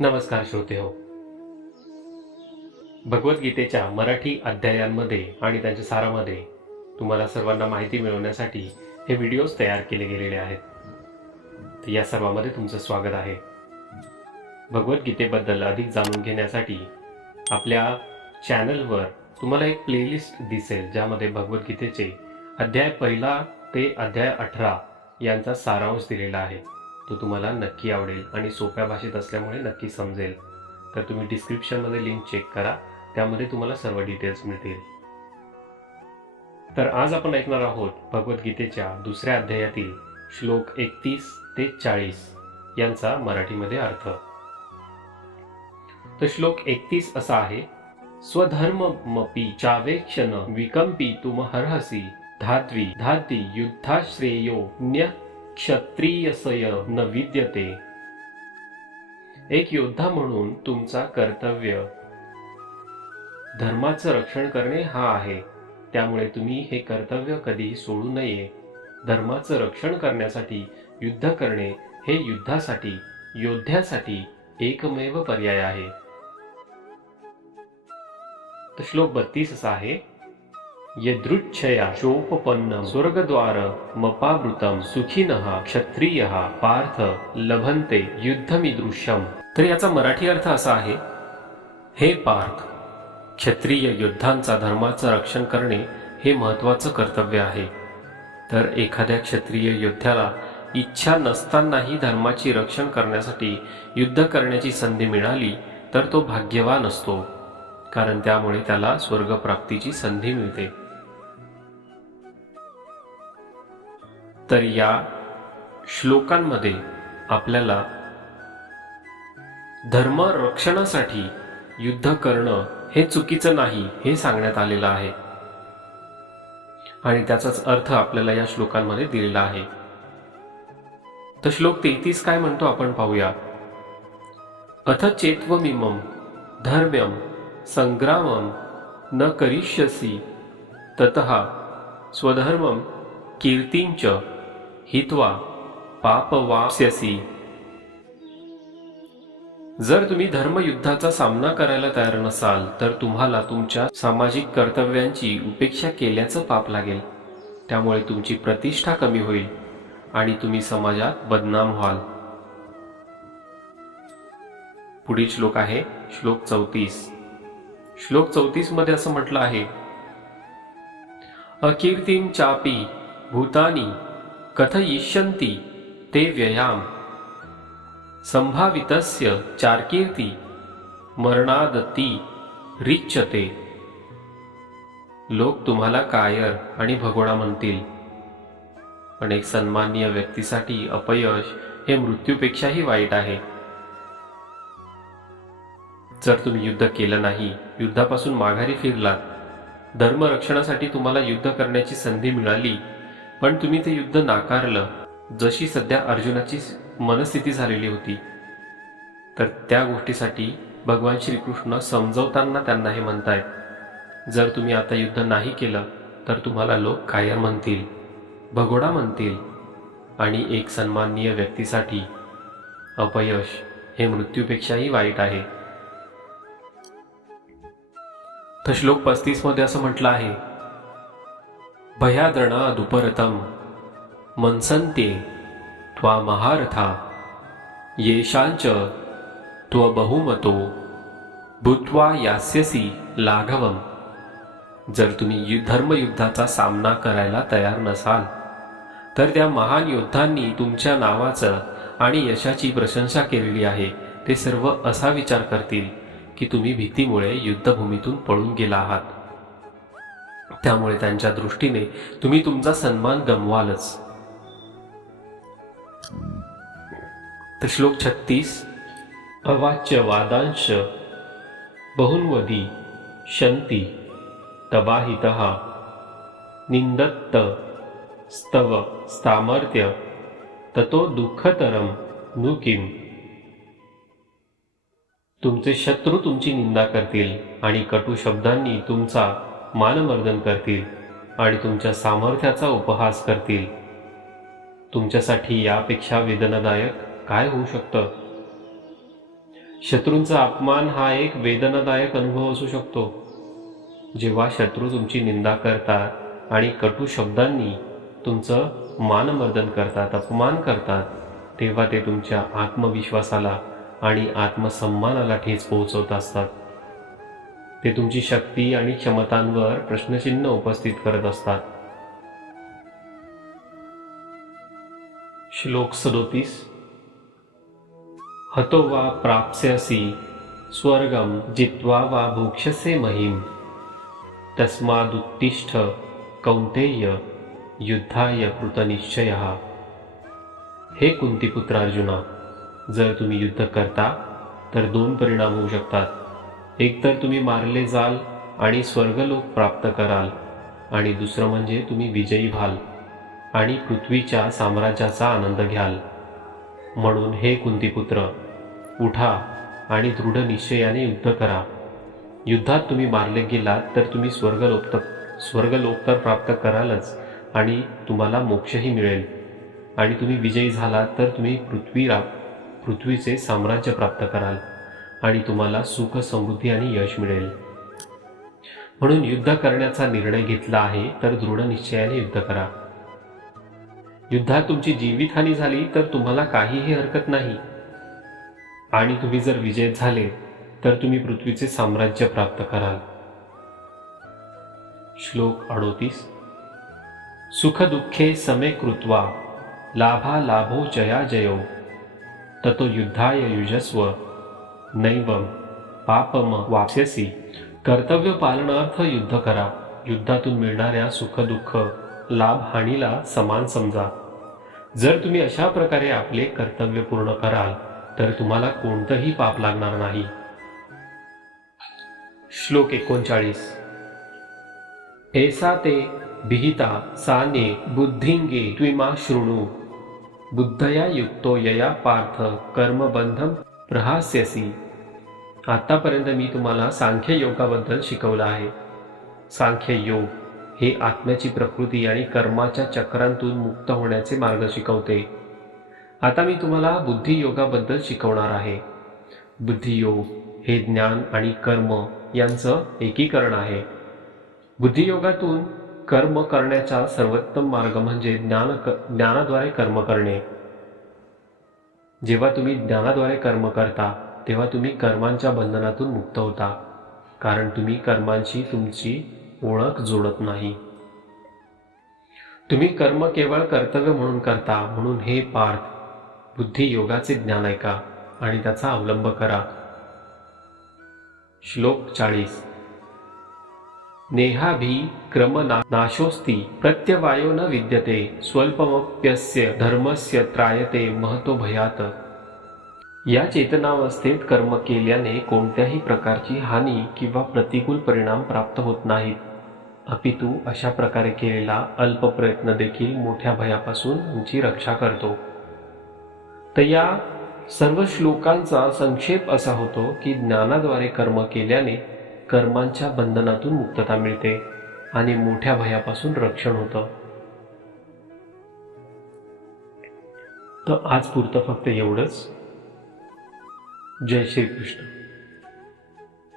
नमस्कार श्रोते हो. भगवद्गीतेच्या मराठी अध्यायांमध्ये आणि त्यांच्या सारामध्ये तुम्हाला सर्वांना माहिती मिळवण्यासाठी हे व्हिडिओज तयार केले गेलेले आहेत. तर या सर्वामध्ये तुमचं स्वागत आहे. भगवद्गीतेबद्दल अधिक जाणून घेण्यासाठी आपल्या चॅनलवर तुम्हाला एक प्लेलिस्ट दिसेल ज्यामध्ये भगवद्गीतेचे अध्याय पहिला ते अध्याय अठरा यांचा सारांश दिलेला आहे. तो तुम्हाला नक्की आवडेल आणि सोप्या भाषेत असल्यामुळे नक्की समजेल. तर तुम्ही डिस्क्रिप्शनमध्ये लिंक चेक करा त्यामध्ये तुम्हाला सर्व डिटेल्स मिळतील. तर आज आपण ऐकणार आहोत भगवद्गीतेच्या दुसऱ्या अध्यायातील श्लोक एकतीस ते चाळीस यांचा मराठीमध्ये अर्थ. तर श्लोक एकतीस असा आहे स्वधर्म मपी चावेक्षण विकंपी तुम हरहसी धात्वी धाती युद्धाश्रेयो न्य क्षत्रियसय न विद्यते. एक योद्धा म्हणून तुमचा कर्तव्य. धर्माचं रक्षण करणे हा आहे. त्यामुळे तुम्ही हे कर्तव्य कधीही सोडू नये. धर्माचं रक्षण करण्यासाठी युद्ध करणे हे युद्धासाठी योद्ध्यासाठी एकमेव पर्याय आहे. तर श्लोक बत्तीस असा आहे. यदृच्छया शोपपन्न स्वर्गद्वार मपावृतम सुखिनः क्षत्रिय पार्थ लभंते युद्धमिदृश्यम। तर याचा मराठी अर्थ असा आहे हे पार्थ क्षत्रिय युद्धांचा धर्माचं रक्षण करणे हे महत्वाचं कर्तव्य आहे. तर एखाद्या क्षत्रिय योद्ध्याला इच्छा नसतानाही धर्माची रक्षण करण्यासाठी युद्ध करण्याची संधी मिळाली तर तो भाग्यवान असतो कारण त्यामुळे त्याला स्वर्गप्राप्तीची संधी मिळते. तर या श्लोकांमध्ये आपल्याला धर्म रक्षणासाठी युद्ध करणं हे चुकीचं नाही हे सांगण्यात आलेलं आहे. आणि त्याचाच अर्थ आपल्याला या श्लोकांमध्ये दिलेला आहे. तर श्लोक तेहतीस काय म्हणतो आपण पाहूया. अथ चेत्वमिमम धर्म्यम संग्रामम न करिष्यसी तत स्वधर्मम कीर्तींच हित्वा पापवास्यसी जर तुम्ही धर्मयुद्धाचा सामना करायला तयार नसाल तर तुम्हाला तुमच्या सामाजिक कर्तव्यांची उपेक्षा केल्याचं पाप लागेल. त्यामुळे तुमची प्रतिष्ठा कमी होईल आणि तुम्ही समाजात बदनाम व्हाल. पुढील श्लोक आहे श्लोक चौतीस. श्लोक चौतीसमध्ये असं म्हटलं आहे अकीर्तीम चापी भूतानी कथयिष्यन्ति ते व्ययाम। संभावितस्य चारकीर्ती मरणादती रिच्यते। लोक तुम्हाला कायर आणि भगोडा म्हणतील? पण एक सन्मान्य व्यक्तीसाठी अपयश हे मृत्यूपेक्षाही वाईट आहे। जर तुम्ही युद्ध केलं नाही युद्धापासून माघारी फिरलात धर्मरक्षणासाठी तुम्हाला युद्ध करण्याची संधी मिळाली पण तुम्ही ते युद्ध नाकारलं जशी सध्या अर्जुनाची मनस्थिती झालेली होती. तर त्या गोष्टीसाठी भगवान श्रीकृष्ण समजवताना त्यांना हे म्हणतायत जर तुम्ही आता युद्ध नाही केलं तर तुम्हाला लोक कायर म्हणतील भगोडा म्हणतील आणि एक सन्माननीय व्यक्तीसाठी अपयश हे मृत्यूपेक्षाही वाईट आहे. तर श्लोक पस्तीसमध्ये असं म्हटलं आहे भयाद्रणा दुपरतम। मनसंते त्वा महारथा। येशांच त्वबहुमतो भूत्वा यास्यसी लाघवम। जर तुम्ही यु- धर्मयुद्धाचा सामना करायला तयार नसाल तर त्या महान योद्धांनी तुमच्या नावाचं आणि यशाची प्रशंसा केलेली आहे ते सर्व असा विचार करतील की तुम्ही भीतीमुळे युद्धभूमीतून पळून गेला आहात. त्यामुळे त्यांच्या दृष्टीने तुम्ही तुमचा सन्मान गमवालच. तर श्लोक छत्तीस अवाच्य वादांश बहुन्वदी शंती तबाहित निंदत्त स्तव सामर्थ्य ततो दुःखतरम नु किम? तुमचे शत्रू तुमची निंदा करतील आणि कटू शब्दांनी तुमचा मानमर्दन करतील आणि तुमच्या सामर्थ्याचा उपहास करतील. तुमच्यासाठी यापेक्षा वेदनादायक काय होऊ शकतं? शत्रूंचा अपमान हा एक वेदनादायक अनुभव असू शकतो. जेव्हा शत्रू तुमची निंदा करतात आणि कटू शब्दांनी तुमचं मानमर्दन करतात अपमान करतात तेव्हा ते तुमच्या आत्मविश्वासाला आणि आत्मसन्मानाला ठेच पोहोचवत असतात. ते तुमची शक्ती आणि क्षमतांवर प्रश्नचिन्ह उपस्थित करत असतात. श्लोक सदोतीस. हतो वा प्राप्स्यसी स्वर्गम जित्वा वा भोक्षसे महिम. तस्मादुत्तिष्ठ कौंतेय युद्धाय कृतनिश्चय. हे कुंतीपुत्र अर्जुना जर तुम्ही युद्ध करता तर दोन परिणाम होऊ शकतात. एक तर तुम्ही मारले जाल आणि स्वर्गलोक प्राप्त कराल. आणि दुसरं म्हणजे तुम्ही विजयी व्हाल आणि पृथ्वीच्या साम्राज्याचा आनंद घ्याल. म्हणून हे कुंतीपुत्र उठा आणि दृढ निश्चयाने युद्ध करा. युद्धात तुम्ही मारले गेलात तर तुम्ही स्वर्गलोक स्वर्गलोक तर प्राप्त करालच आणि तुम्हाला मोक्षही मिळेल. आणि तुम्ही विजयी झालात तर तुम्ही पृथ्वी रा पृथ्वीचे साम्राज्य प्राप्त कराल. आणि तुम्हाला सुख समृद्धी आणि यश मिळेल. म्हणून युद्ध करण्याचा निर्णय घेतला आहे तर दृढ निश्चयाने युद्ध करा. युद्धात तुमची जीवितहानी झाली तर तुम्हाला काहीही हरकत नाही. आणि तुम्ही जर विजय झाले तर तुम्ही पृथ्वीचे साम्राज्य प्राप्त कराल. श्लोक अडोतीस. सुख दुःखे समे कृत्वा लाभा लाभो जया जयो ततो युद्धाय युजस्व नैवम पापम वाप्स्यसी। कर्तव्य पालनार्थ युद्ध करा। युद्धातून मिळणाऱ्या सुखदुःख लाभ हानीला समान समजा। जर तुम्ही अशा प्रकारे आपले कर्तव्य पूर्ण कराल तर तुम्हाला कोणतंही पाप लागणार नाही. श्लोक एकोणचाळीस. एसा ते विहिता साने बुद्धिंगे त्विमा शृणु। बुद्धया युक्तो यया पार्थ कर्मबंधम प्रहास्यसी आत्तापर्यंत मी तुम्हाला सांख्य योगाबद्दल शिकवलं आहे. सांख्य योग हे आत्म्याची प्रकृती आणि कर्माच्या चक्रांतून मुक्त होण्याचे मार्ग शिकवते. आता मी तुम्हाला बुद्धियोगाबद्दल शिकवणार आहे. बुद्धियोग हे ज्ञान आणि कर्म यांचं एकीकरण आहे. बुद्धियोगातून कर्म करण्याचा सर्वोत्तम मार्ग म्हणजे ज्ञान ज्ञानाद्वारे कर्म करणे. जेव्हा तुम्ही ज्ञानाद्वारे कर्म करता तेव्हा तुम्ही कर्मांच्या बंधनातून मुक्त होता कारण तुम्ही कर्मांशी तुमची ओळख जोडत नाही. तुम्ही कर्म केवळ कर्तव्य म्हणून करता म्हणून हे पार्थ बुद्धी योगाचे ज्ञान ऐका आणि त्याचा अवलंब करा. श्लोक चाळीस. नेहाभी क्रम नाशोस्ती प्रत्यवायो न विद्यते। स्वल्पमप्यस्य धर्मस्य त्रायते महतो भयात। या चेतनावस्थेत कर्म केल्याने कोणत्याही प्रकारची हानी किंवा प्रतिकूल परिणाम प्राप्त होत नाहीत। अपितू अशा प्रकारे केलेला अल्प प्रयत्न देखील मोठ्या भयापासून आमची रक्षा करतो। तर या सर्व श्लोकांचा संक्षेप असा होतो की ज्ञानाद्वारे कर्म केल्याने कर्मांच्या बंधनातून मुक्तता मिळते आणि मोठ्या भयापासून रक्षण होतं. तर आज पुरतं फक्त एवढंच. जय श्रीकृष्ण.